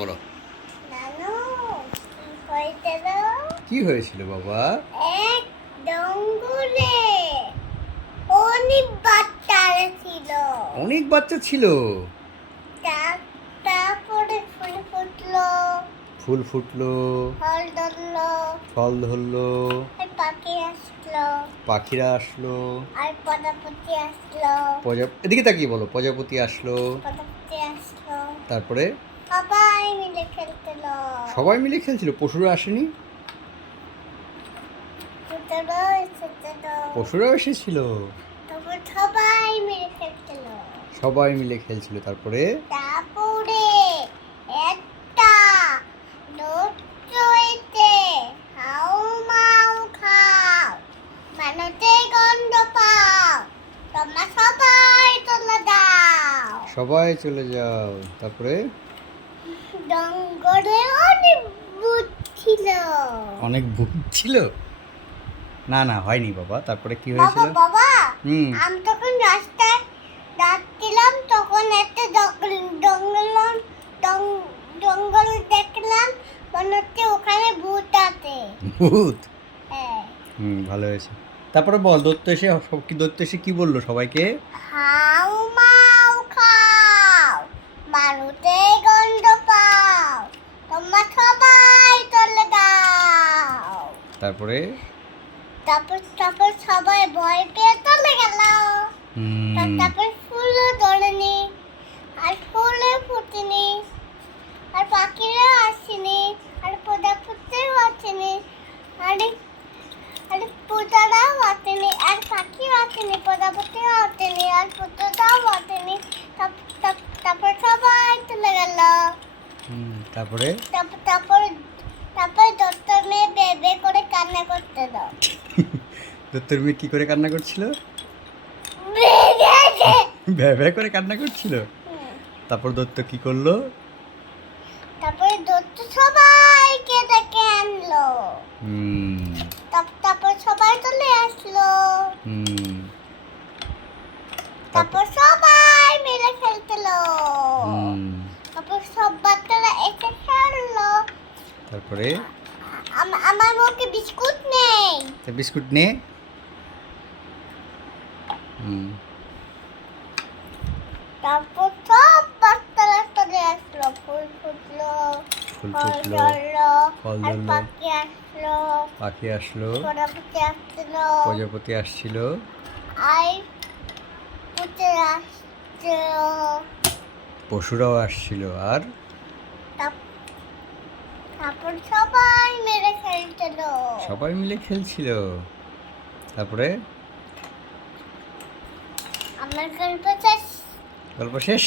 বলো নানু, হয়েছিল কি হয়েছিল বাবা? এক জঙ্গলে অনেক বাচ্চারা ছিল। অনেক বাচ্চা ছিল। তারপরে ফুল ফুটলো, ফুল ফুটলো, ফল ধরলো, ফল ধরলো, আর পাখি আসলো, পাখিরা আসলো, আর প্রজাপতি আসলো, এদিকে তাকিয়ে বলো, প্রজাপতি আসলো। প্রজাপতি আসলো। তারপরে সবাই মিলে খেলছিল। সবাই মিলে খেলছিল, পশুরা আসেনি? ছোটরা এসেছিল। পশুরাও এসেছিল, তারপর সবাই মিলে খেলছিল। সবাই মিলে খেলছিল। তারপরে তারপরে একটা দৌড়তে হাউ মাউ খাও, মানুষের গন্ধ পাও, তোমরা সবাই চলে যাও। সবাই চলে যাও। তারপরে জঙ্গলে অনেক ভূত ছিল। অনেক ভূত ছিল? না না, হয়নি বাবা। তারপরে কি বাবা হয়েছিল? বাবা, হুম। আমি তখন রাস্তায় যাচ্ছিলাম, তখন একটা জঙ্গল দেখলাম, মনে হচ্ছে ওখানে ভূত আছে। ভূত? হ্যাঁ। ভালো হয়েছে। তারপরে বল, দৈত্য এসে কি বললো সবাইকে? হাউ মাউ খাও, মানুষের গন্ধ পাও, তোমরা সবাই চলে যাও। তারপরে তারপর সবাই ভয় পেয়ে চলে গেল। তারপর ফুলও ধরেনি, আর ফুলও ফুটেনি, আর পাখিরা আসেনি, আর প্রজাপতিও আসেনি, আর পূজারাও আসেনি, আর পাখিও আসেনি, প্রজাপতিও আসেনি, আর পুজোটাও আসেনি। তারপর সবাই চলে গেল। তারপরে তারপর দত্তর মেয়ে বেবে করে কান্না করতে দাও। দত্তর মেয়ে কি করে কান্না করছিল? ভ্যা করে কান্না করছিল। তারপর দত্ত কি করলো? তারপরে দত্ত সবাইকে ডেকে আনলো। তারপর সবাই চলে আসলো। তারপর সবাই মিলে খেলতেলো। তারপর সব বাচ্চারা এসে খেললো। তারপরে আমার মুখে বিস্কুট নেই। বিস্কুট নে। তারপর সব বাচ্চারা চলে আসলো, ফুল ফুটলো, ফল ধরলো, আর পাখি আসলো, প্রজাপতি আসছিল, আর পুঁতে আসলো, পশুরাও আসছিল। আর তারপর সবাই মিলে খেলছিল। সবাই মিলে খেলছিল। তারপরে আমার গল্প শেষ। গল্প শেষ।